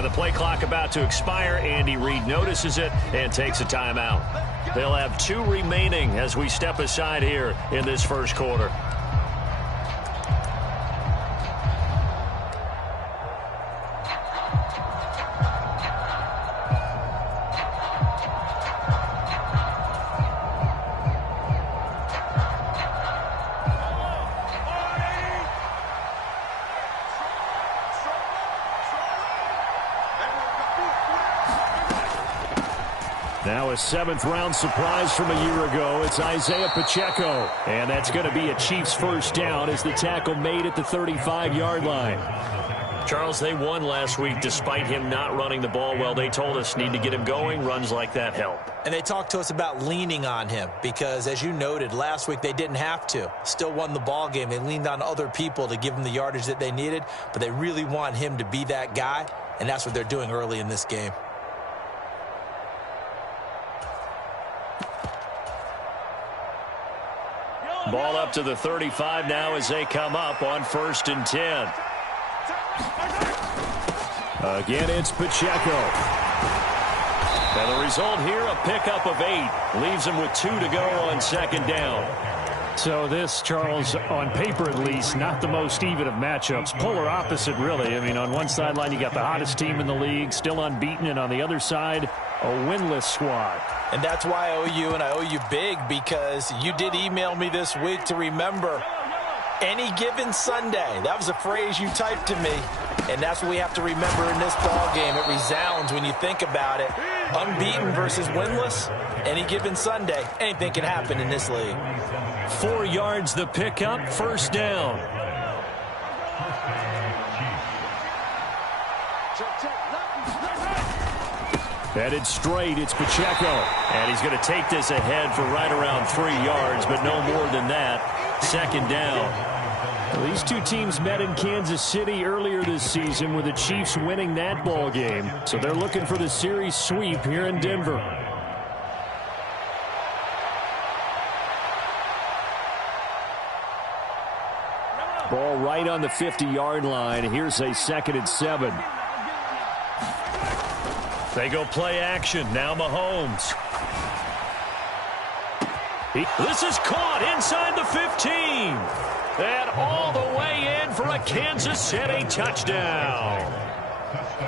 And the play clock about to expire. Andy Reid notices it and takes a timeout. They'll have 2 remaining as we step aside here in this first quarter. Now a 7th-round surprise from a year ago. It's Isaiah Pacheco. And that's going to be a Chiefs first down as the tackle made at the 35-yard line. Charles, they won last week despite him not running the ball well. They told us need to get him going. Runs like that help. And they talked to us about leaning on him because, as you noted, last week they didn't have to. Still won the ball game. They leaned on other people to give them the yardage that they needed, but they really want him to be that guy, and that's what they're doing early in this game. Ball up to the 35 now as they come up on 1st and 10. Again, it's Pacheco. And the result here, a pickup of 8. Leaves them with 2 to go on 2nd down. So this, Charles, on paper at least, not the most even of matchups. Polar opposite, really. I mean, on one sideline, you got the hottest team in the league, still unbeaten, and on the other side, a winless squad. And that's why I owe you, and I owe you big, because you did email me this week to remember any given Sunday. That was a phrase you typed to me, and that's what we have to remember in this ball game. It resounds when you think about it. Unbeaten versus winless, any given Sunday, anything can happen in this league. 4 yards the pickup, 1st down. Headed straight, it's Pacheco. And he's going to take this ahead for right around 3 yards, but no more than that. 2nd down. Well, these two teams met in Kansas City earlier this season with the Chiefs winning that ball game. So they're looking for the series sweep here in Denver. Ball right on the 50-yard line. Here's a 2nd and 7. They go play action. Now Mahomes. This is caught inside the 15. And all the way in for a Kansas City touchdown.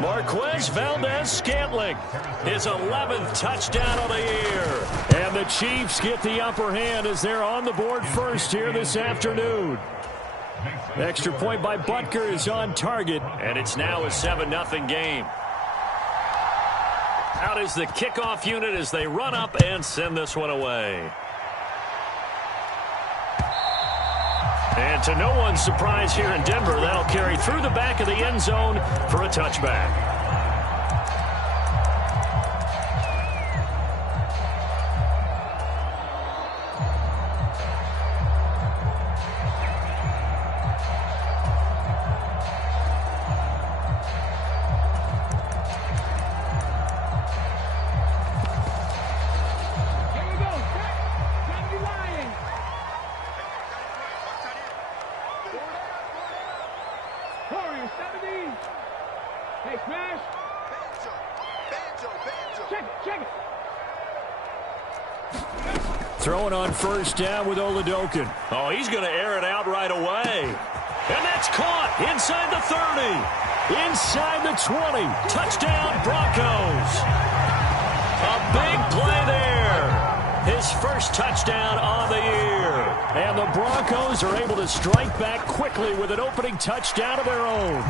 Marquez Valdez-Scantling, his 11th touchdown of the year. And the Chiefs get the upper hand as they're on the board first here this afternoon. Extra point by Butker is on target, and it's now a 7-0 game. Out is the kickoff unit as they run up and send this one away. And to no one's surprise here in Denver, that'll carry through the back of the end zone for a touchback. Throwing on 1st down with Oladokin. Oh, he's going to air it out right away. And that's caught inside the 30. Inside the 20. Touchdown, Broncos. A big play there. His first touchdown on the year. And the Broncos are able to strike back quickly with an opening touchdown of their own.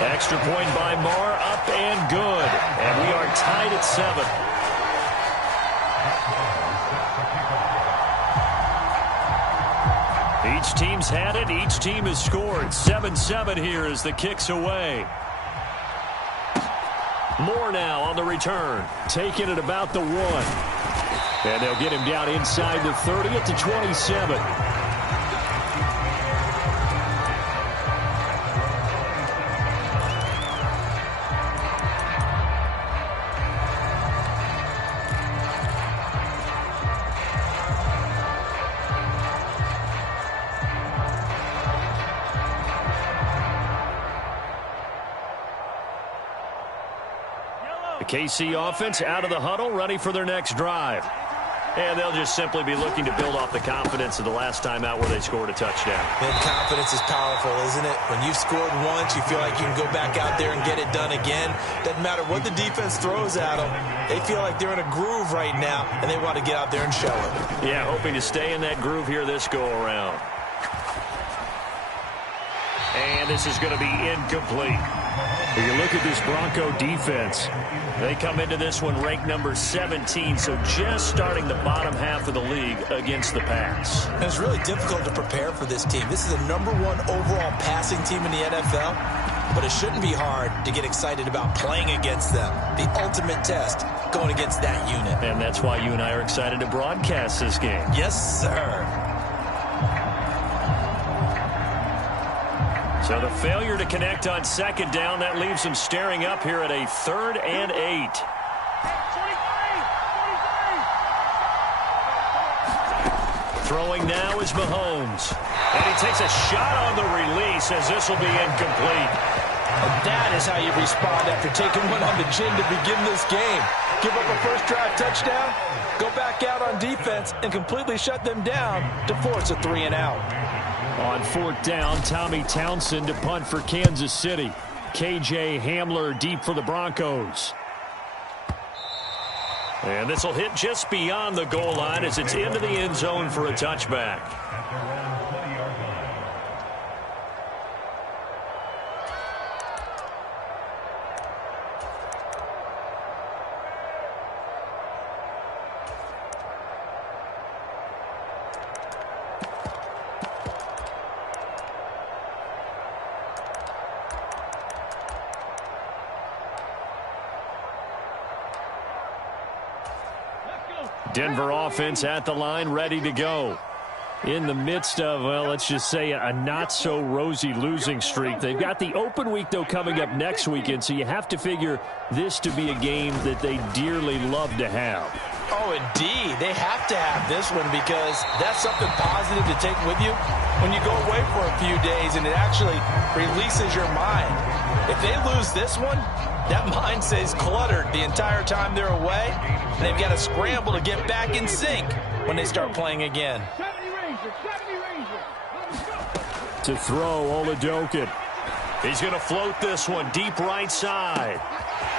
Extra point by Marr, up and good. And we are tied at 7. Each team's had it. Each team has scored. 7-7 here as the kick's away. Moore now on the return. Taking it about the 1. And they'll get him down inside the 30 at the 27. The KC offense out of the huddle, ready for their next drive. And they'll just simply be looking to build off the confidence of the last time out where they scored a touchdown. And confidence is powerful, isn't it? When you've scored once, you feel like you can go back out there and get it done again. Doesn't matter what the defense throws at them. They feel like they're in a groove right now, and they want to get out there and show it. Yeah, hoping to stay in that groove here this go-around. And this is going to be incomplete. When you look at this Bronco defense, they come into this one ranked number 17, so just starting the bottom half of the league against the pass. And it's really difficult to prepare for this team. This is the #1 overall passing team in the NFL, but it shouldn't be hard to get excited about playing against them. The ultimate test going against that unit. And that's why you and I are excited to broadcast this game. Yes, sir. So the failure to connect on second down, that leaves them staring up here at a 3rd and 8. Throwing now is Mahomes. And he takes a shot on the release as this will be incomplete. And that is how you respond after taking one on the chin to begin this game. Give up a first drive touchdown, go back out on defense, and completely shut them down to force a 3 and out. On 4th down, Tommy Townsend to punt for Kansas City. KJ Hamler deep for the Broncos. And this will hit just beyond the goal line as it's into the end zone for a touchback. Denver offense at the line, ready to go. In the midst of, well, let's just say a not-so-rosy losing streak. They've got the open week, though, coming up next weekend, so you have to figure this to be a game that they dearly love to have. Oh, indeed. They have to have this one because that's something positive to take with you when you go away for a few days, and it actually releases your mind. If they lose this one, that mind stays cluttered the entire time they're away, and they've got to scramble to get back in sync when they start playing again. To throw, Oladokin. He's going to float this one deep right side.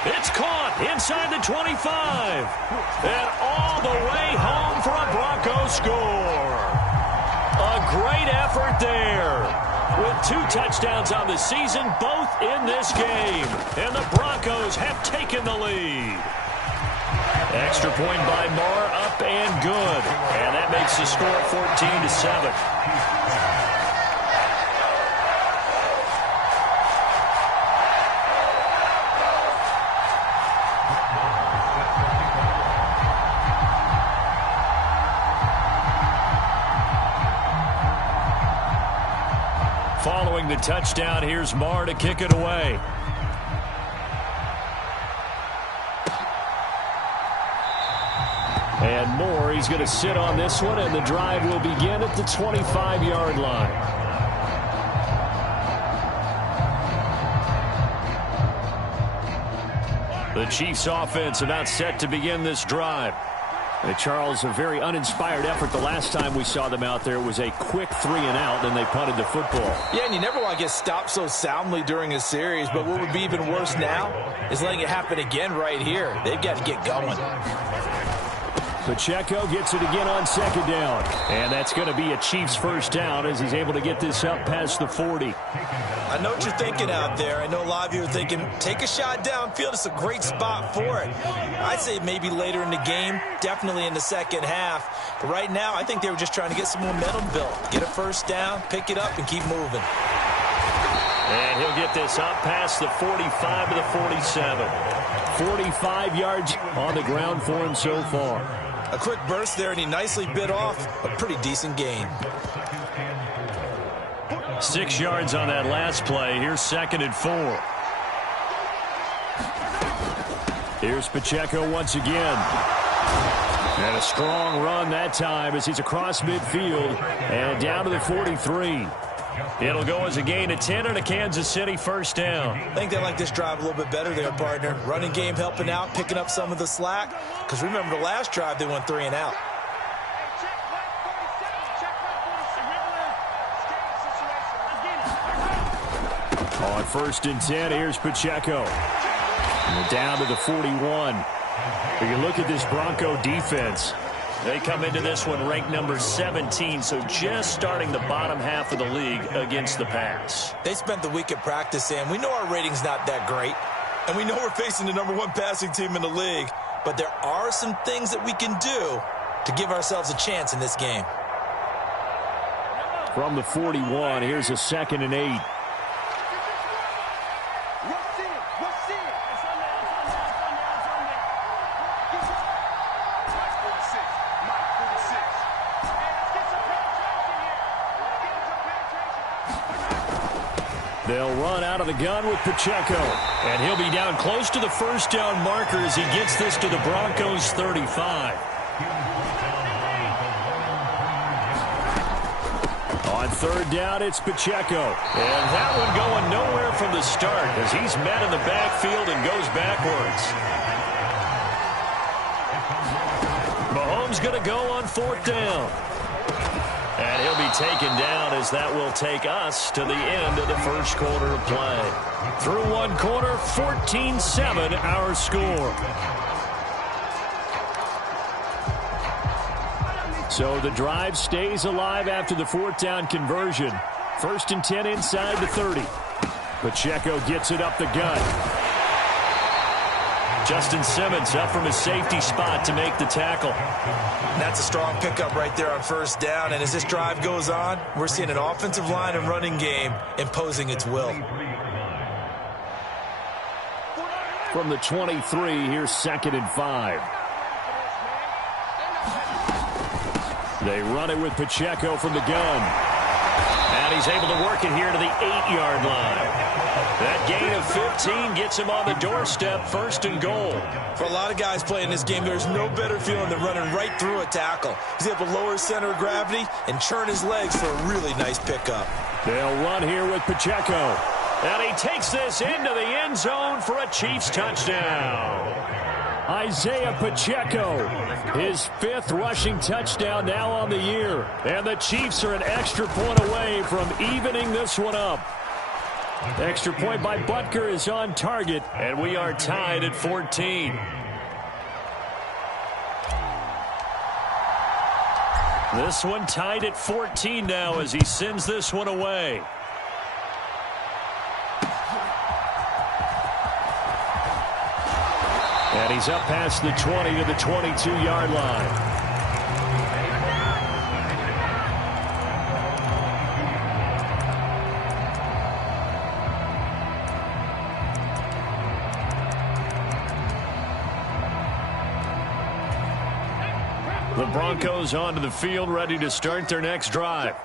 It's caught inside the 25. And all the way home for a Broncos score. A great effort there. With 2 touchdowns on the season, both in this game. And the Broncos have taken the lead. Extra point by Marr, up and good. And that makes the score 14-7. Following the touchdown, here's Marr to kick it away. And Moore, he's going to sit on this one, and the drive will begin at the 25-yard line. The Chiefs offense about set to begin this drive. And Charles, a very uninspired effort the last time we saw them out there. It was a quick 3 and out, then they punted the football. Yeah, and you never want to get stopped so soundly during a series, but what would be even worse now is letting it happen again right here. They've got to get going. Pacheco gets it again on 2nd down. And that's going to be a Chiefs first down as he's able to get this up past the 40. I know what you're thinking out there. I know a lot of you are thinking, take a shot downfield. It's a great spot for it. I'd say maybe later in the game, definitely in the second half. But right now, I think they were just trying to get some momentum built. Get a first down, pick it up, and keep moving. And he'll get this up past the 45 to the 47. 45 yards on the ground for him so far. A quick burst there, and he nicely bit off a pretty decent gain. 6 yards on that last play. Here's 2nd and 4. Here's Pacheco once again. And a strong run that time as he's across midfield and down to the 43. It'll go as a gain of 10 and a Kansas City first down. I think they like this drive a little bit better there, partner. Running game helping out, picking up some of the slack. Because remember, the last drive they went 3 and out. On 1st and 10, here's Pacheco. And down to the 41. But you look at this Bronco defense. They come into this one ranked number 17, so just starting the bottom half of the league against the pass. They spent the week at practice, and we know our rating's not that great. And we know we're facing the #1 passing team in the league. But there are some things that we can do to give ourselves a chance in this game. From the 41, here's a 2nd and 8. They'll run out of the gun with Pacheco. And he'll be down close to the first down marker as he gets this to the Broncos 35. On 3rd down, it's Pacheco. And that one going nowhere from the start as he's met in the backfield and goes backwards. Mahomes going to go on 4th down. And he'll be taken down as that will take us to the end of the first quarter of play. Through 1 quarter, 14-7 our score. So the drive stays alive after the 4th down conversion. 1st and 10 inside the 30. Pacheco gets it up the gut. Justin Simmons up from his safety spot to make the tackle. That's a strong pickup right there on 1st down. And as this drive goes on, we're seeing an offensive line and running game imposing its will. From the 23, here's 2nd and 5. They run it with Pacheco from the gun. And he's able to work it here to the 8-yard line. That gain of 15 gets him on the doorstep, 1st and goal. For a lot of guys playing this game, there's no better feeling than running right through a tackle. He's able to lower his center of gravity and churn his legs for a really nice pickup. They'll run here with Pacheco. And he takes this into the end zone for a Chiefs touchdown. Isaiah Pacheco, his 5th rushing touchdown now on the year. And the Chiefs are an extra point away from evening this one up. Extra point by Butker is on target, and we are tied at 14. This one tied at 14 now as he sends this one away. And he's up past the 20 to the 22-yard line. The Broncos onto the field, ready to start their next drive.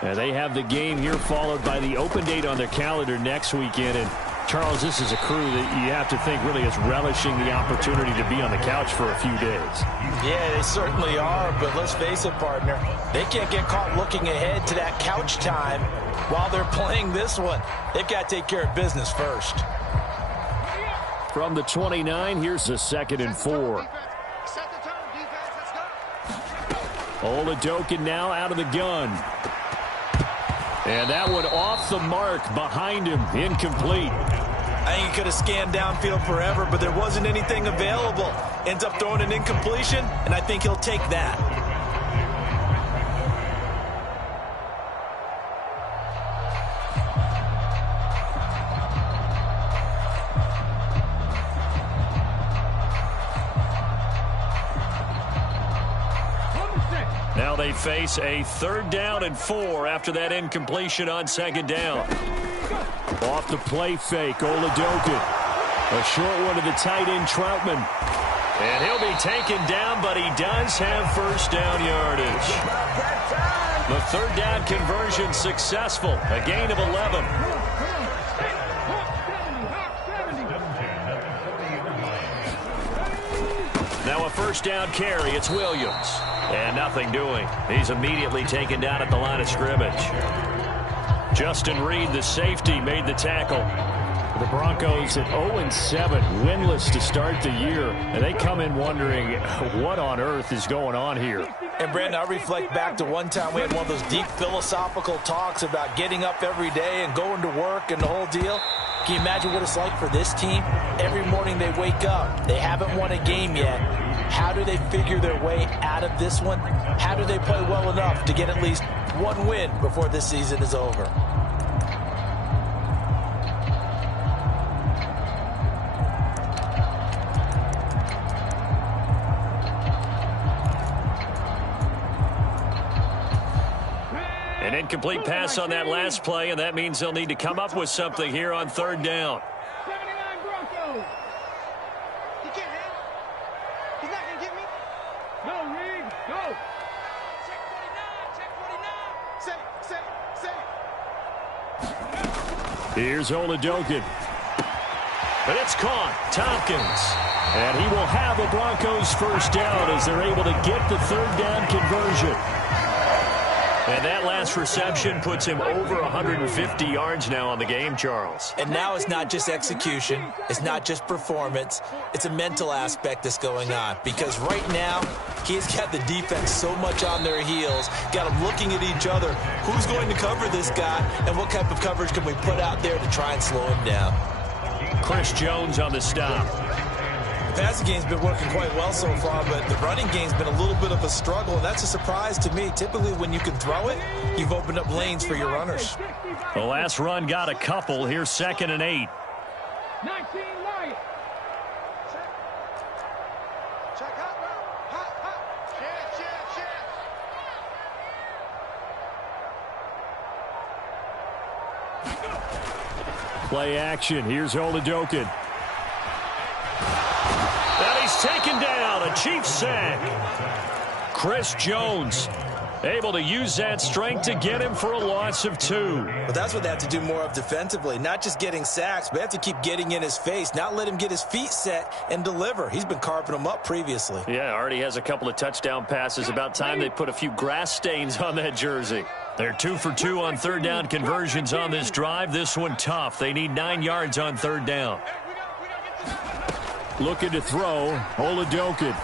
And they have the game here followed by the open date on their calendar next weekend. And Charles, this is a crew that you have to think really is relishing the opportunity to be on the couch for a few days. Yeah, they certainly are, but let's face it, partner. They can't get caught looking ahead to that couch time while they're playing this one. They've got to take care of business first. From the 29, here's a 2nd and 4. Oladokin now out of the gun. And that one off the mark behind him, incomplete. I think he could have scanned downfield forever, but there wasn't anything available. Ends up throwing an incompletion, and I think he'll take that. Now they face a 3rd down and 4 after that incompletion on 2nd down. Off the play fake, Oladokin. A short one to the tight end, Troutman. And he'll be taken down, but he does have 1st down yardage. The 3rd down conversion successful, a gain of 11. Now a 1st down carry, it's Williams. And nothing doing. He's immediately taken down at the line of scrimmage. Justin Reed, the safety, made the tackle. The Broncos at 0-7, winless to start the year. And they come in wondering what on earth is going on here. And, Brandon, I reflect back to one time we had one of those deep philosophical talks about getting up every day and going to work and the whole deal. Can you imagine what it's like for this team? Every morning they wake up. They haven't won a game yet. How do they figure their way out of this one? How do they play well enough to get at least one win before this season is over? An incomplete pass on that last play, and that means they'll need to come up with something here on third down. 79 Broncos. He can't hit. He's not going to get me. Go, Reed. Go. Check 49. Check 49. Say. Here's Oladokin. But it's caught. Tompkins. And he will have a Broncos first down as they're able to get the third down conversion. And that last reception puts him over 150 yards now on the game, Charles. And now it's not just execution. It's not just performance. It's a mental aspect that's going on. Because right now, he's got the defense so much on their heels, got them looking at each other. Who's going to cover this guy, and what type of coverage can we put out there to try and slow him down? Chris Jones on the stop. The passing game's been working quite well so far, but the running game's been a little bit of a struggle, and that's a surprise to me. Typically, when you can throw it, you've opened up lanes for your runners. The last run got a couple. Here's 2nd and 8. 19 right. Check hot route. Hot. Check. Play action. Here's Oladokin. And he's taken down. A Chiefs sack. Chris Jones able to use that strength to get him for a loss of 2. But that's what they have to do more of defensively. Not just getting sacks, but they have to keep getting in his face. Not let him get his feet set and deliver. He's been carving them up previously. Yeah, already has a couple of touchdown passes. About time they put a few grass stains on that jersey. They're 2 for 2 on third down conversions on this drive. This one tough. They need 9 yards on third down. Looking to throw, Oladokin.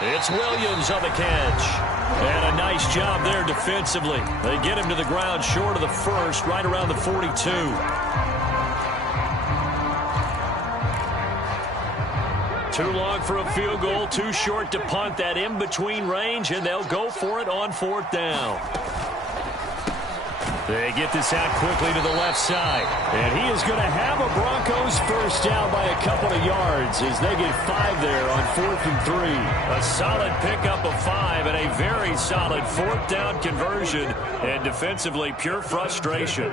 It's Williams on the catch. And a nice job there defensively. They get him to the ground short of the first, right around the 42. Too long for a field goal, too short to punt. That in-between range, and they'll go for it on 4th down. They get this out quickly to the left side. And he is going to have a Broncos first down by a couple of yards as they get 5 there on 4th and 3. A solid pickup of 5 and a very solid 4th down conversion. And defensively, pure frustration.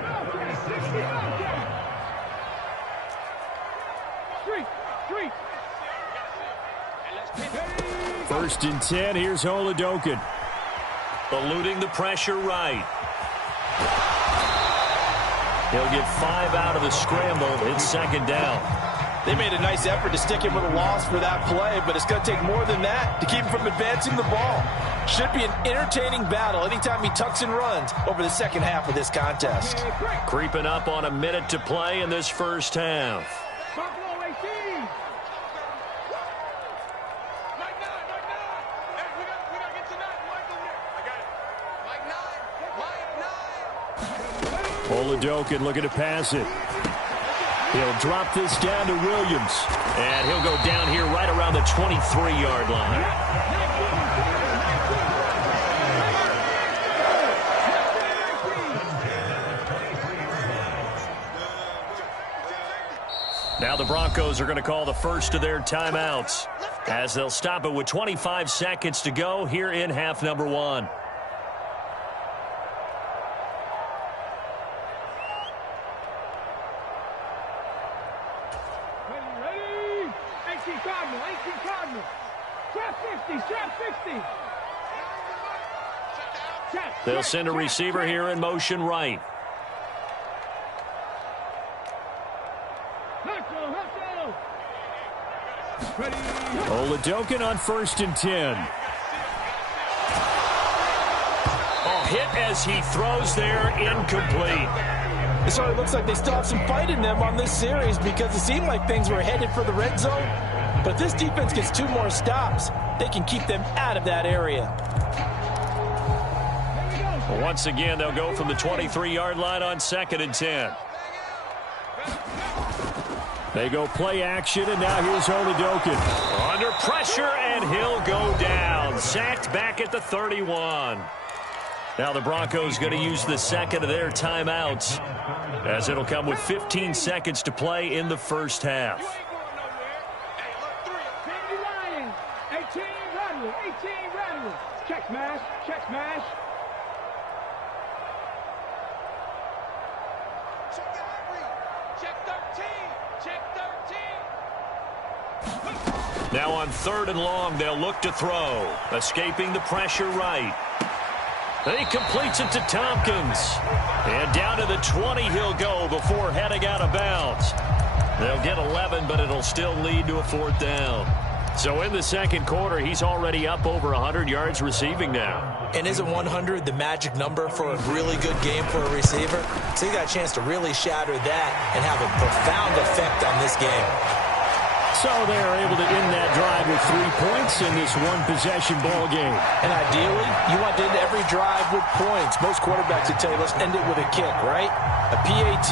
First and 10, here's Oladokin. Eluding the pressure right. He'll get 5 out of the scramble. It's 2nd down. They made a nice effort to stick him with a loss for that play, but it's going to take more than that to keep him from advancing the ball. Should be an entertaining battle anytime he tucks and runs over the second half of this contest. Creeping up on a minute to play in this first half. Oladokin looking to pass it. He'll drop this down to Williams. And he'll go down here right around the 23-yard line. Now the Broncos are going to call the first of their timeouts as they'll stop it with 25 seconds to go here in half number 1. They'll send a receiver here in motion right. Oladokin on 1st and 10. Oh, hit as he throws there, incomplete. It sort of looks like they still have some fight in them on this series because it seemed like things were headed for the red zone. But if this defense gets 2 more stops, they can keep them out of that area. Well, once again, they'll go from the 23-yard line on 2nd and 10. They go play action, and now here's Oladokun. Under pressure, and he'll go down. Sacked back at the 31. Now the Broncos going to use the second of their timeouts, as it'll come with 15 seconds to play in the first half. 18 rattle. Check smash. Check 13. Now on 3rd and long, they'll look to throw. Escaping the pressure right. He completes it to Tompkins. And down to the 20 he'll go before heading out of bounds. They'll get 11, but it'll still lead to a 4th down. So in the second quarter, he's already up over 100 yards receiving now. And isn't 100 the magic number for a really good game for a receiver? So you got a chance to really shatter that and have a profound effect on this game. So they are able to end that drive with 3 points in this one-possession ball game. And ideally, you want to end every drive with points. Most quarterbacks would tell you, let's end it with a kick, right? A PAT,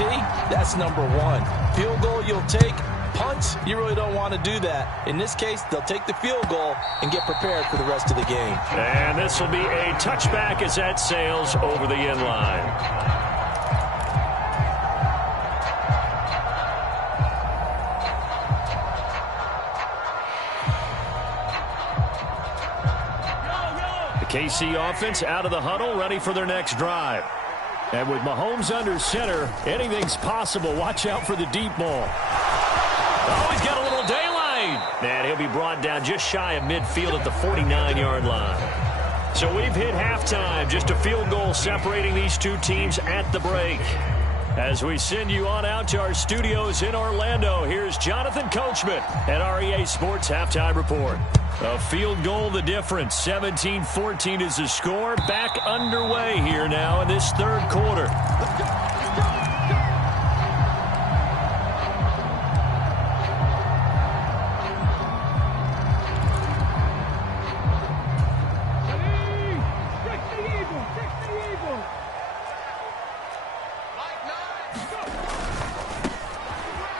that's number 1. Field goal you'll take. Punts, you really don't want to do that. In this case, they'll take the field goal and get prepared for the rest of the game. And this will be a touchback as that sails over the end line. KC offense out of the huddle, ready for their next drive. And with Mahomes under center, anything's possible. Watch out for the deep ball. Oh, he's got a little daylight. And he'll be brought down just shy of midfield at the 49-yard line. So we've hit halftime. Just a field goal separating these two teams at the break. As we send you on out to our studios in Orlando, here's Jonathan Coachman at REA Sports Halftime Report. A field goal the difference. 17-14 is the score. Back underway here now in this third quarter.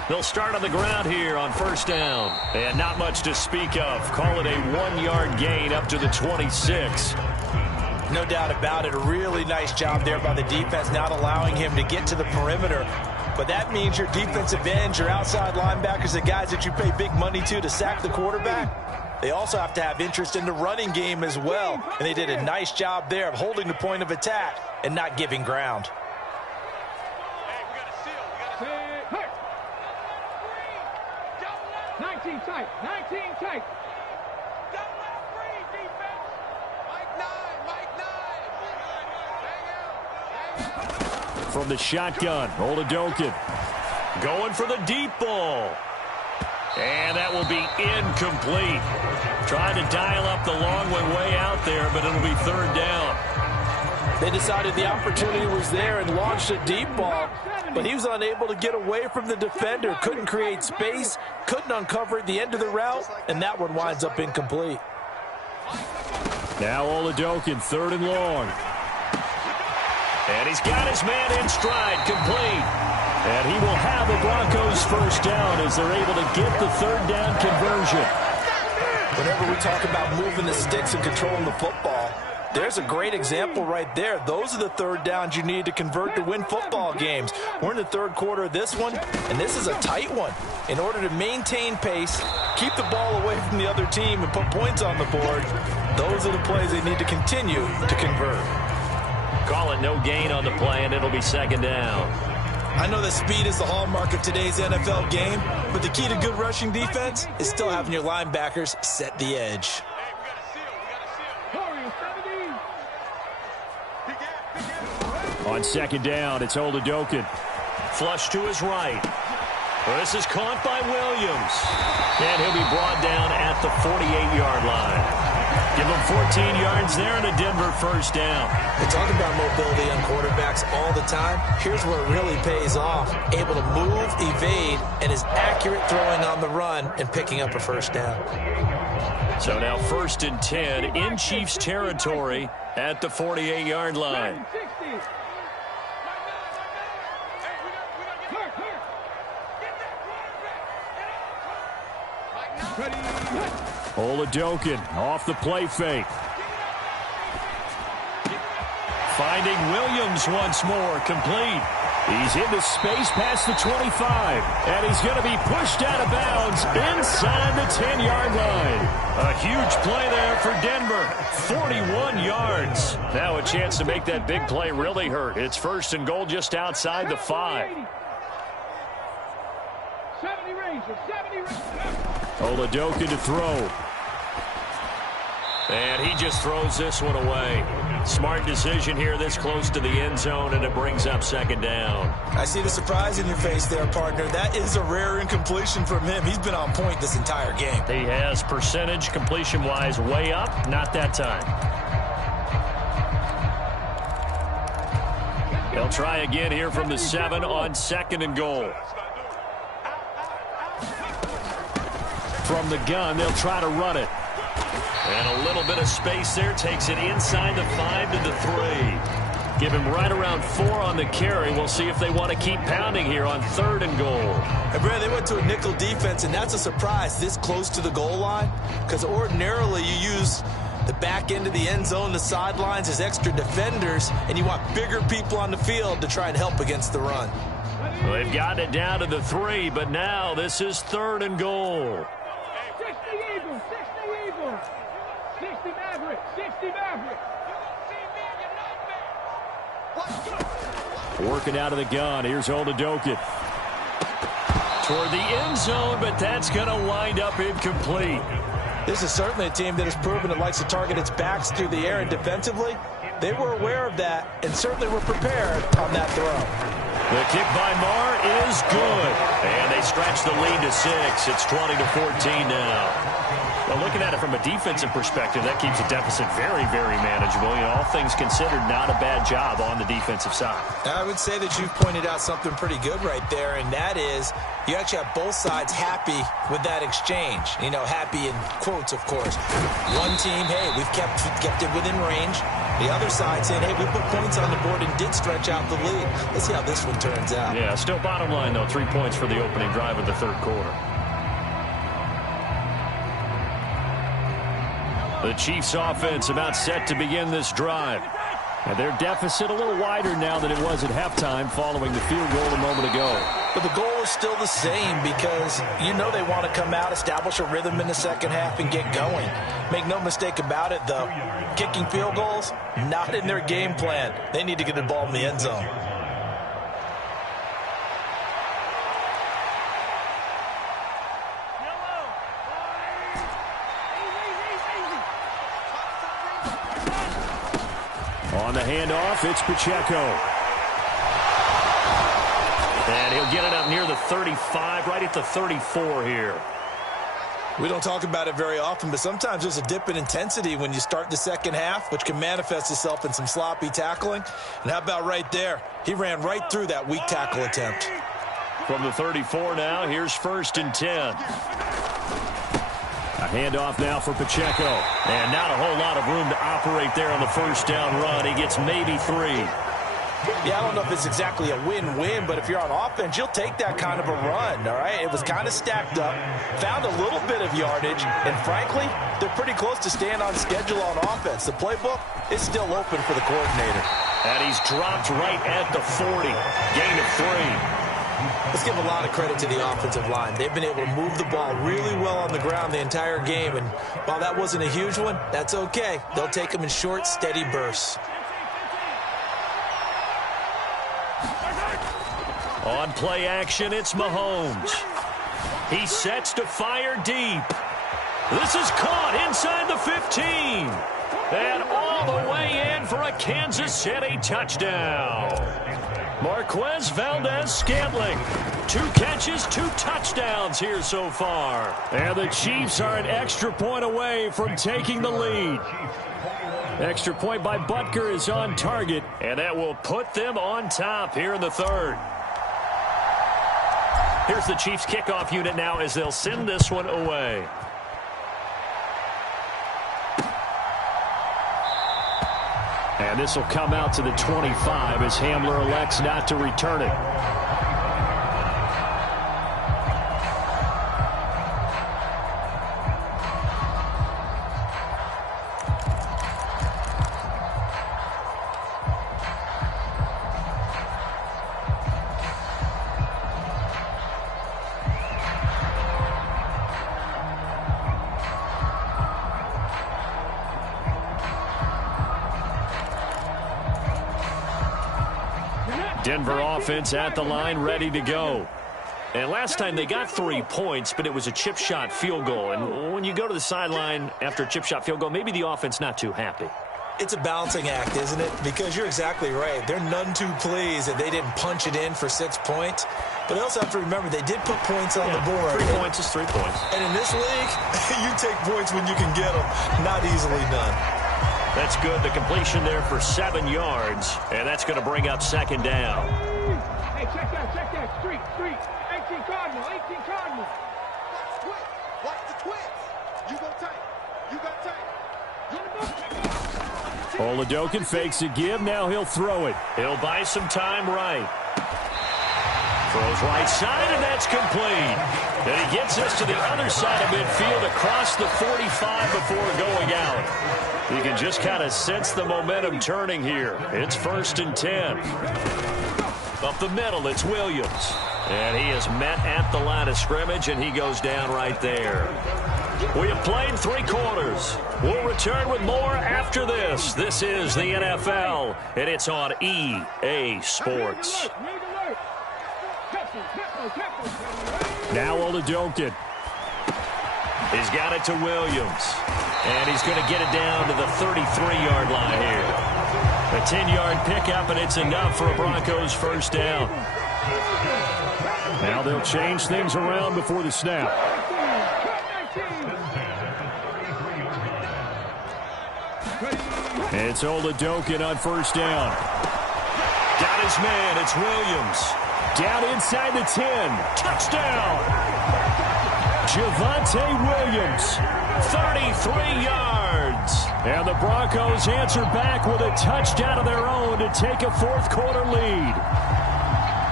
They'll start on the ground here on first down. And not much to speak of. Call it a 1-yard gain up to the 26. No doubt about it. A really nice job there by the defense, not allowing him to get to the perimeter. But that means your defensive ends, your outside linebackers, the guys that you pay big money to sack the quarterback, they also have to have interest in the running game as well. And they did a nice job there of holding the point of attack and not giving ground. 19 tight. 19 tight. Double out free, defense. Mike 9. From the shotgun, Oladokun going for the deep ball. And that will be incomplete. Trying to dial up the long one way out there, but it'll be third down. They decided the opportunity was there and launched a deep ball, but he was unable to get away from the defender, couldn't create space, couldn't uncover at the end of the route, and that one winds up incomplete. Now Oladokun, third and long. And he's got his man in stride, complete. And he will have a Broncos first down as they're able to get the third down conversion. Whenever we talk about moving the sticks and controlling the football, there's a great example right there. Those are the third downs you need to convert to win football games. We're in the third quarter of this one, and this is a tight one. In order to maintain pace, keep the ball away from the other team, and put points on the board, those are the plays they need to continue to convert. Call it no gain on the play, and it'll be second down. I know that speed is the hallmark of today's NFL game, but the key to good rushing defense is still having your linebackers set the edge. On second down, it's Oladokun. Flush to his right. This is caught by Williams. And he'll be brought down at the 48-yard line. Give them 14 yards there and a Denver first down. We talk about mobility on quarterbacks all the time. Here's where it really pays off. Able to move, evade, and is accurate throwing on the run and picking up a first down. So now 1st and 10 in Chiefs territory at the 48-yard line. Oladokin off the play fake. Finding Williams once more, complete. He's into space past the 25, and he's going to be pushed out of bounds inside the 10-yard line. A huge play there for Denver, 41 yards. Now a chance to make that big play really hurt. It's 1st and goal just outside the 5. 70 Rangers, 70 Rangers. Oladokin to throw. And he just throws this one away. Smart decision here this close to the end zone, and it brings up 2nd down. I see the surprise in your face there, partner. That is a rare incompletion from him. He's been on point this entire game. He has percentage completion-wise way up, not that time. They'll try again here from the 7 on 2nd and goal. From the gun, they'll try to run it. And a little bit of space there. Takes it inside the 5 to the 3. Give him right around 4 on the carry. We'll see if they want to keep pounding here on 3rd and goal. Hey, Brad, they went to a nickel defense, and that's a surprise this close to the goal line. Because ordinarily you use the back end of the end zone, the sidelines as extra defenders, and you want bigger people on the field to try and help against the run. Well, they've gotten it down to the 3, but now this is 3rd and goal. 60 Eagles, 60 Eagles. 60 Maverick, 60 Maverick. Working out of the gun. Here's Oladokin. Toward the end zone, but that's going to wind up incomplete. This is certainly a team that has proven it likes to target its backs through the air, and defensively, they were aware of that and certainly were prepared on that throw. The kick by Marr is good. And they stretch the lead to 6. It's 20-14 now. Well, looking at it from a defensive perspective, that keeps the deficit very, very manageable. You know, all things considered, not a bad job on the defensive side. I would say that you've pointed out something pretty good right there, and that is you actually have both sides happy with that exchange. You know, happy in quotes, of course. One team, hey, we've kept it within range. The other side saying, hey, we put points on the board and did stretch out the lead. Let's see how this one turns out. Yeah, still bottom line, though, 3 points for the opening drive of the 3rd quarter. The Chiefs offense about set to begin this drive. And their deficit a little wider now than it was at halftime following the field goal a moment ago. But the goal is still the same because you know they want to come out, establish a rhythm in the second half, and get going. Make no mistake about it, though. Kicking field goals, not in their game plan. They need to get the ball in the end zone. On the handoff, it's Pacheco. And he'll get it up near the 35, right at the 34 here. We don't talk about it very often, but sometimes there's a dip in intensity when you start the second half, which can manifest itself in some sloppy tackling. And how about right there? He ran right through that weak tackle attempt. From the 34 now, here's 1st and 10. A handoff now for Pacheco. And not a whole lot of room to operate there on the 1st down run. He gets maybe 3. Yeah, I don't know if it's exactly a win-win, but if you're on offense, you'll take that kind of a run, all right? It was kind of stacked up, found a little bit of yardage, and frankly, they're pretty close to staying on schedule on offense. The playbook is still open for the coordinator. And he's dropped right at the 40. Gain of 3. Let's give a lot of credit to the offensive line. They've been able to move the ball really well on the ground the entire game, and while that wasn't a huge one, that's okay. They'll take them in short, steady bursts. On play action, it's Mahomes. He sets to fire deep. This is caught inside the 15. And all the way in for a Kansas City touchdown. Marquez Valdez-Scantling. 2 catches, 2 touchdowns here so far. And the Chiefs are an extra point away from taking the lead. Extra point by Butker is on target. And that will put them on top here in the 3rd. Here's the Chiefs kickoff unit now as they'll send this one away. And this will come out to the 25 as Hamler elects not to return it. Denver offense at the line, ready to go. And last time they got 3 points, but it was a chip shot field goal. And when you go to the sideline after a chip shot field goal, maybe the offense not too happy. It's a balancing act, isn't it? Because you're exactly right. They're none too pleased that they didn't punch it in for 6 points. But they also have to remember they did put points on the board. 3 points is 3 points. And in this league, you take points when you can get them. Not easily done. That's good. The completion there for 7 yards. And that's going to bring up 2nd down. Hey, check that. Street. 18 Cardinal. Watch the twins. You go tight. Oladokin fakes a give. Now he'll throw it. He'll buy some time right. Throws right side, and that's complete. And he gets us to the other side of midfield across the 45 before going out. You can just kind of sense the momentum turning here. It's 1st and 10. Up the middle, it's Williams. And he is met at the line of scrimmage, and he goes down right there. We have played 3 quarters. We'll return with more after this. This is the NFL, and it's on EA Sports. Now Oladokin. He's got it to Williams. And he's going to get it down to the 33-yard line here. A 10-yard pickup, and it's enough for a Broncos 1st down. Now they'll change things around before the snap. It's Oladokin on 1st down. Got his man. It's Williams. Down inside the 10. Touchdown. Javonte Williams. 33 yards. And the Broncos answer back with a touchdown of their own to take a 4th quarter lead.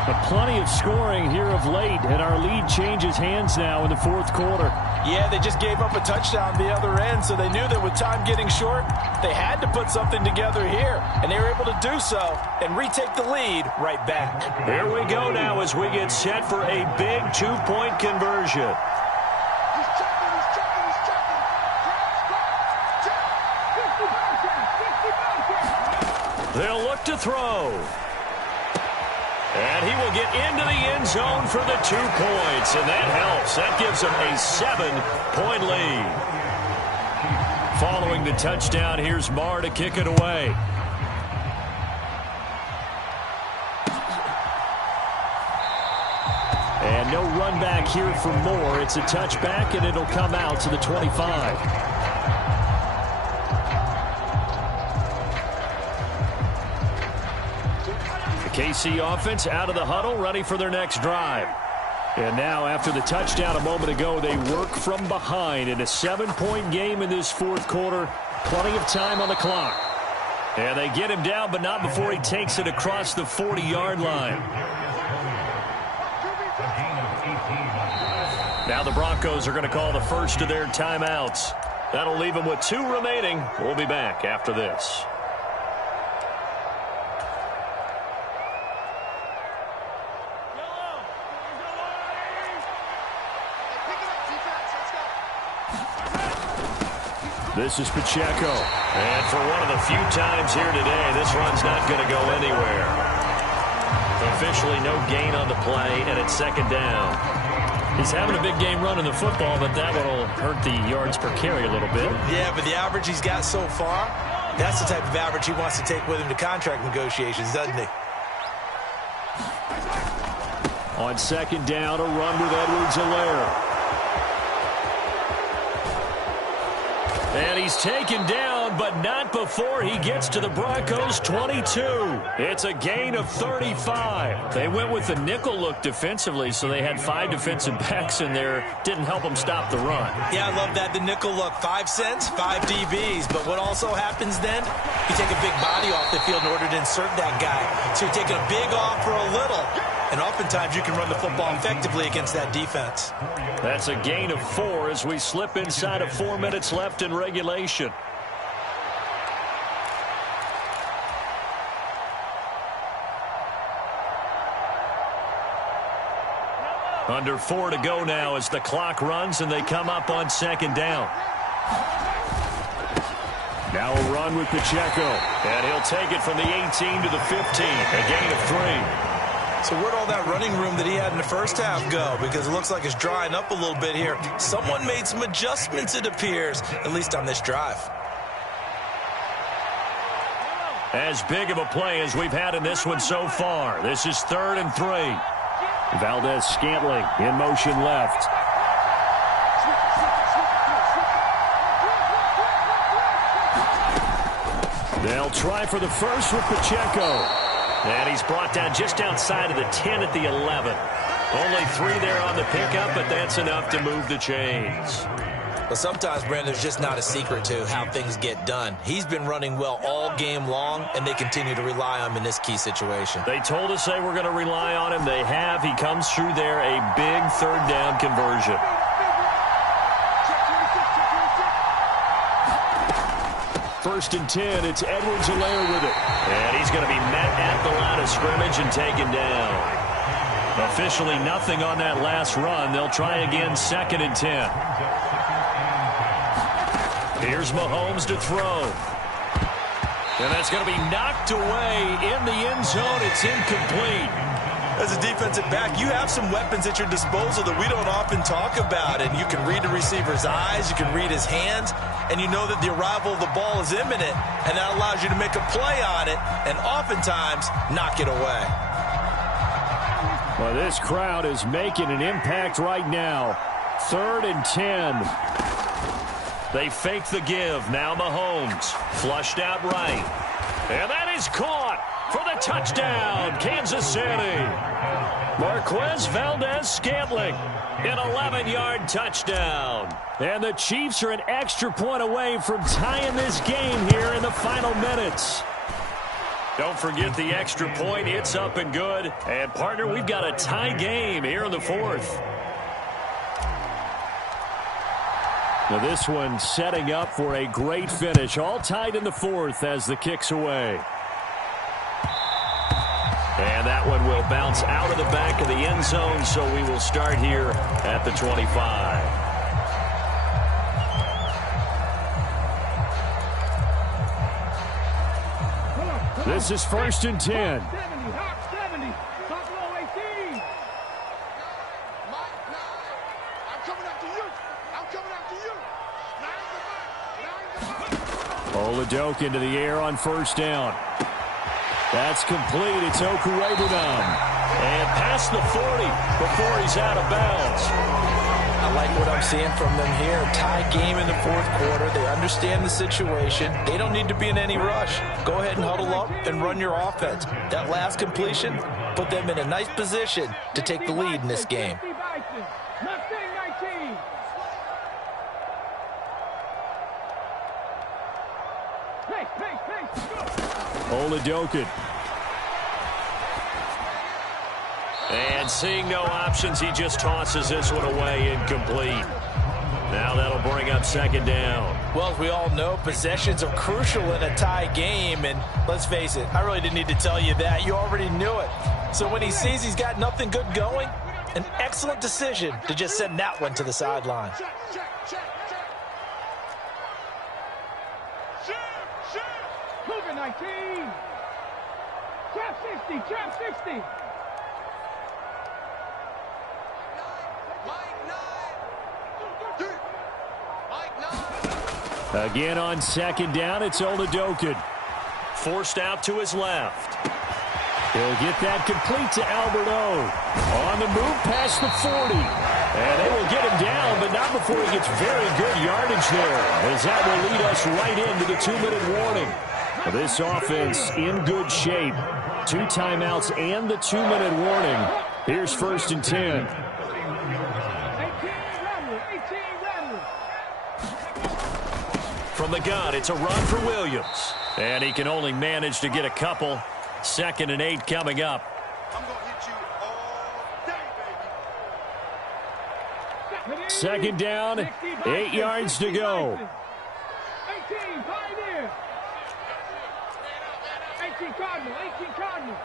But plenty of scoring here of late, and our lead changes hands now in the 4th quarter. Yeah, they just gave up a touchdown the other end, so they knew that with time getting short, they had to put something together here, and they were able to do so and retake the lead right back. Here we go now as we get set for a big 2-point conversion. They'll look to throw. And he will get into the end zone for the 2 points, and that helps. That gives them a 7-point lead. Following the touchdown, here's Marr to kick it away. And no run back here for Moore. It's a touchback, and it'll come out to the 25. KC offense out of the huddle, ready for their next drive. And now, after the touchdown a moment ago, they work from behind in a 7-point game in this 4th quarter. Plenty of time on the clock. And they get him down, but not before he takes it across the 40-yard line. Now the Broncos are going to call the first of their timeouts. That'll leave them with 2 remaining. We'll be back after this. This is Pacheco. And for one of the few times here today, this run's not going to go anywhere. Officially no gain on the play, and it's 2nd down. He's having a big game running the football, but that will hurt the yards per carry a little bit. Yeah, but the average he's got so far, that's the type of average he wants to take with him to contract negotiations, doesn't he? On second down, a run with Edwards-Helaire. And he's taken down, but not before he gets to the Broncos' 22. It's a gain of 35. They went with the nickel look defensively, so they had 5 defensive backs in there. Didn't help them stop the run. Yeah, I love that, the nickel look. 5 cents, 5 DBs. But what also happens then, you take a big body off the field in order to insert that guy. So you're taking a big off for a little. And oftentimes you can run the football effectively against that defense. That's a gain of 4 as we slip inside of 4 minutes left in regulation. Under 4 to go now as the clock runs and they come up on second down. Now a run with Pacheco. And he'll take it from the 18 to the 15. A gain of 3. So where'd all that running room that he had in the first half go? Because it looks like it's drying up a little bit here. Someone made some adjustments, it appears, at least on this drive. As big of a play as we've had in this one so far. This is 3rd and 3. Valdez-Scantling in motion left. They'll try for the first with Pacheco. And he's brought down just outside of the 10 at the 11. Only 3 there on the pickup, but that's enough to move the chains. But sometimes, Brandon, there's just not a secret to how things get done. He's been running well all game long, and they continue to rely on him in this key situation. They told us they were going to rely on him. They have. He comes through there, a big 3rd down conversion. First and 10, it's Edwards-Helaire with it. And he's going to be met at the line of scrimmage and taken down. Officially nothing on that last run. They'll try again 2nd and 10. Here's Mahomes to throw. And that's going to be knocked away in the end zone. It's incomplete. As a defensive back, you have some weapons at your disposal that we don't often talk about. And you can read the receiver's eyes, you can read his hands, and you know that the arrival of the ball is imminent, and that allows you to make a play on it and oftentimes knock it away. Well, this crowd is making an impact right now. 3rd and 10. They fake the give. Now Mahomes flushed out right. And that is caught for the touchdown, Kansas City. Marquez Valdez-Scantling, an 11-yard touchdown. And the Chiefs are an extra point away from tying this game here in the final minutes. Don't forget the extra point. It's up and good. And, partner, we've got a tie game here in the 4th. Now this one setting up for a great finish. All tied in the 4th as the kick's away. And that one will bounce out of the back of the end zone, so we will start here at the 25. This is 1st and 10. Oladoke into the air on 1st down. That's complete. It's Okurebunom. And past the 40 before he's out of bounds. I like what I'm seeing from them here. Tie game in the 4th quarter. They understand the situation. They don't need to be in any rush. Go ahead and huddle up and run your offense. That last completion put them in a nice position to take the lead in this game. Oladoke. And seeing no options, he just tosses this one away, incomplete. Now that'll bring up 2nd down. Well, as we all know, possessions are crucial in a tie game, and let's face it, I really didn't need to tell you that. You already knew it. So when he sees he's got nothing good going, an excellent decision to just send that one to the sideline. Moving 19. Trap 60, trap 60. Again on 2nd down, it's Oladoke. Forced out to his left. He'll get that complete to Alberto. On the move past the 40. And they will get him down, but not before he gets very good yardage there, as that will lead us right into the 2-minute warning. This offense in good shape. 2 timeouts and the 2-minute warning. Here's 1st and 10. From the gun, it's a run for Williams. And he can only manage to get a couple. 2nd and 8 coming up. I'm going to hit you all day, baby. 2nd down, 8 yards to go. 18, Pioneer. 18 Cardinal, 18 Cardinal.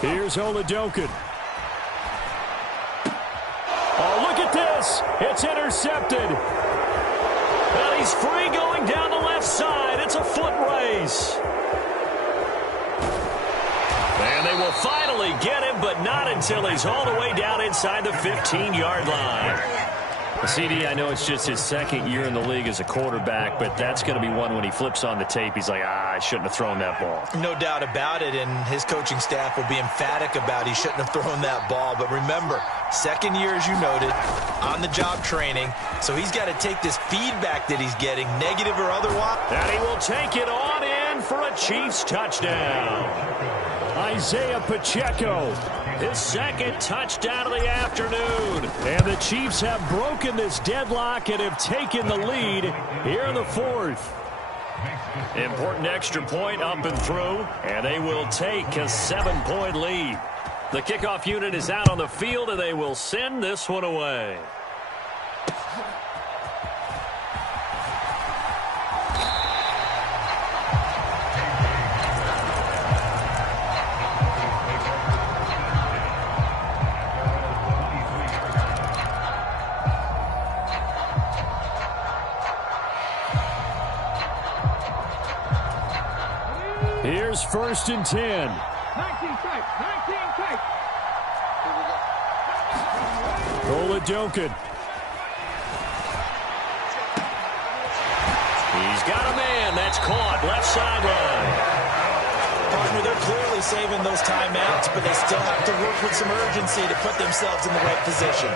Here's Oladokin. Oh, look at this. It's intercepted. And he's free going down the left side. It's a foot race. And they will finally get him, but not until he's all the way down inside the 15-yard line. CD, I know it's just his 2nd year in the league as a quarterback, but that's going to be one when he flips on the tape. He's like, I shouldn't have thrown that ball. No doubt about it, and his coaching staff will be emphatic about he shouldn't have thrown that ball. But remember, 2nd year, as you noted, on-the-job training, so he's got to take this feedback that he's getting, negative or otherwise. And he will take it on in for a Chiefs touchdown. Isaiah Pacheco. His 2nd touchdown of the afternoon. And the Chiefs have broken this deadlock and have taken the lead here in the 4th. Important extra point up and through, and they will take a 7-point lead. The kickoff unit is out on the field, and they will send this one away. Here's 1st and 10. 19 tight, 19 tight. Oladokin. He's got a man. That's caught. Left sideline. Partner, they're clearly saving those timeouts, but they still have to work with some urgency to put themselves in the right position.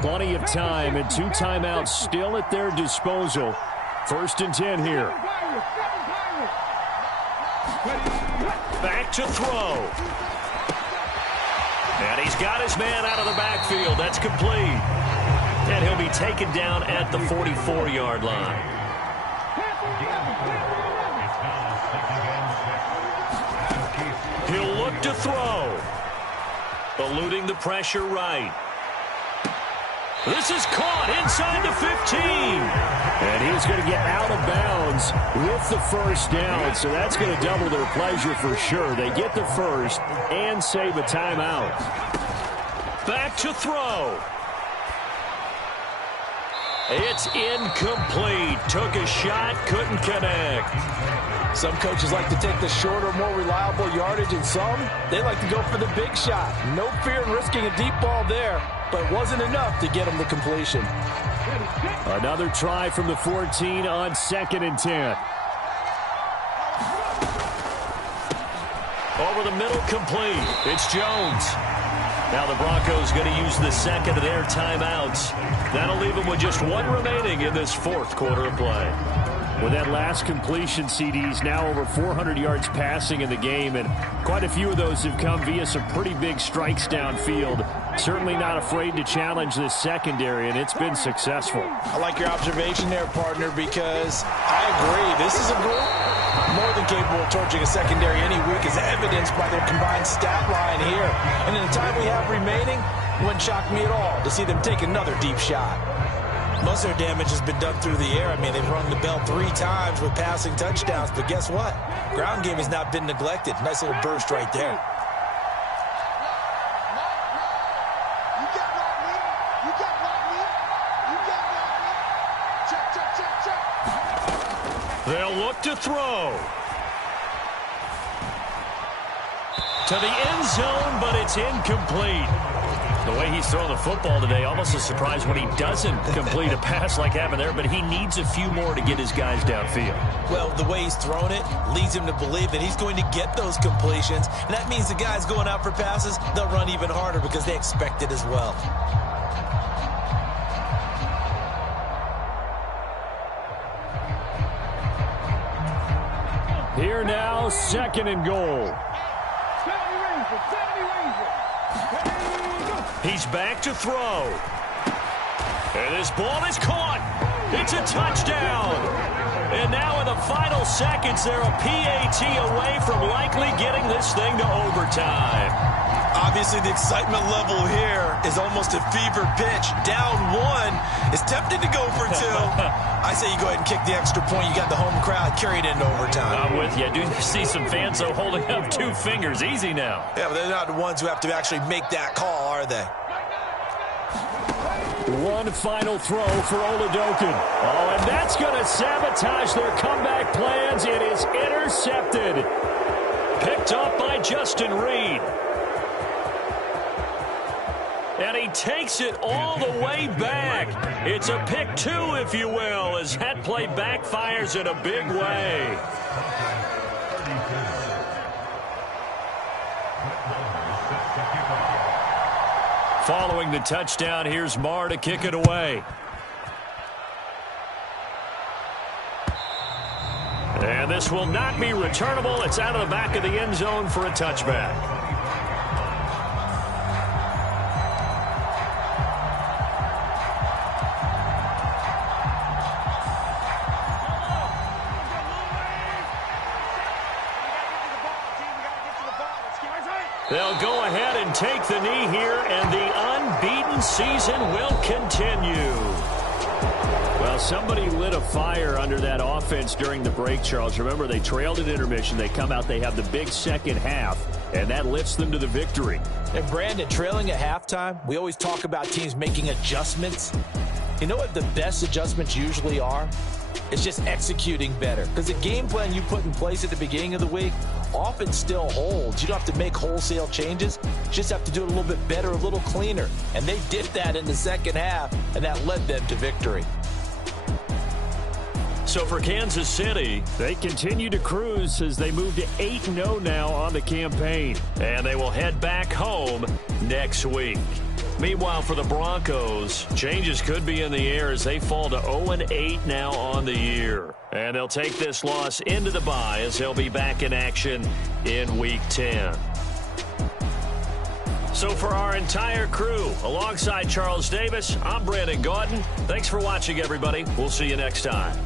Plenty of time and 2 timeouts still at their disposal. 1st and 10 here. Back to throw. And he's got his man out of the backfield. That's complete. And he'll be taken down at the 44-yard line. He'll look to throw. Eluding the pressure right. This is caught inside the 15. And he's going to get out of bounds with the 1st down. So that's going to double their pleasure for sure. They get the 1st and save a timeout. Back to throw. It's incomplete. Took a shot, couldn't connect. Some coaches like to take the shorter, more reliable yardage, and some, they like to go for the big shot. No fear in risking a deep ball there, but it wasn't enough to get him the completion. Another try from the 14 on 2nd and 10. Over the middle, complete. It's Jones. Now the Broncos going to use the 2nd of their timeouts. That'll leave them with just 1 remaining in this 4th quarter of play. With that last completion, CDs now over 400 yards passing in the game, and quite a few of those have come via some pretty big strikes downfield. Certainly not afraid to challenge this secondary, and it's been successful. I like your observation there, partner, because I agree. This is a group more than capable of torching a secondary any week, as evidenced by their combined stat line here. And in the time we have remaining, it wouldn't shock me at all to see them take another deep shot. Most of their damage has been done through the air. I mean, they've rung the bell 3 times with passing touchdowns, but guess what? Ground game has not been neglected. Nice little burst right there. They'll look to throw. To the end zone, but it's incomplete. The way he's throwing the football today, almost a surprise when he doesn't complete a pass like happened there, but he needs a few more to get his guys downfield. Well, the way he's thrown it leads him to believe that he's going to get those completions, and that means the guys going out for passes, they'll run even harder because they expect it as well. Here now, 2nd and goal. He's back to throw. And this ball is caught. It's a touchdown. And now in the final seconds, they're a PAT away from likely getting this thing to overtime. Obviously, the excitement level here is almost a fever pitch. Down 1 is tempted to go for 2. I say you go ahead and kick the extra point. You got the home crowd, carry it into overtime. I'm with you. I do see some fans, though, holding up 2 fingers. Easy now. Yeah, but they're not the ones who have to actually make that call, are they? One final throw for Oladokin. Oh, and that's going to sabotage their comeback plans. It is intercepted. Picked up by Justin Reed. And he takes it all the way back. It's a pick 2, if you will, as that play backfires in a big way. Following the touchdown, here's Marr to kick it away. And this will not be returnable. It's out of the back of the end zone for a touchback. They'll go ahead and take the knee here, and the unbeaten season will continue. Well, somebody lit a fire under that offense during the break, Charles. Remember, they trailed at intermission. They come out, they have the big second half, and that lifts them to the victory. And, Brandon, trailing at halftime, we always talk about teams making adjustments. You know what the best adjustments usually are? It's just executing better. Because the game plan you put in place at the beginning of the week often still holds. You don't have to make wholesale changes. You just have to do it a little bit better, a little cleaner. And they did that in the second half, and that led them to victory. So for Kansas City, they continue to cruise as they move to 8-0 now on the campaign. And they will head back home next week. Meanwhile, for the Broncos, changes could be in the air as they fall to 0-8 now on the year. And they'll take this loss into the bye as they'll be back in action in Week 10. So for our entire crew, alongside Charles Davis, I'm Brandon Gaudin. Thanks for watching, everybody. We'll see you next time.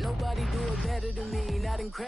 Nobody do it better than me, not incredible.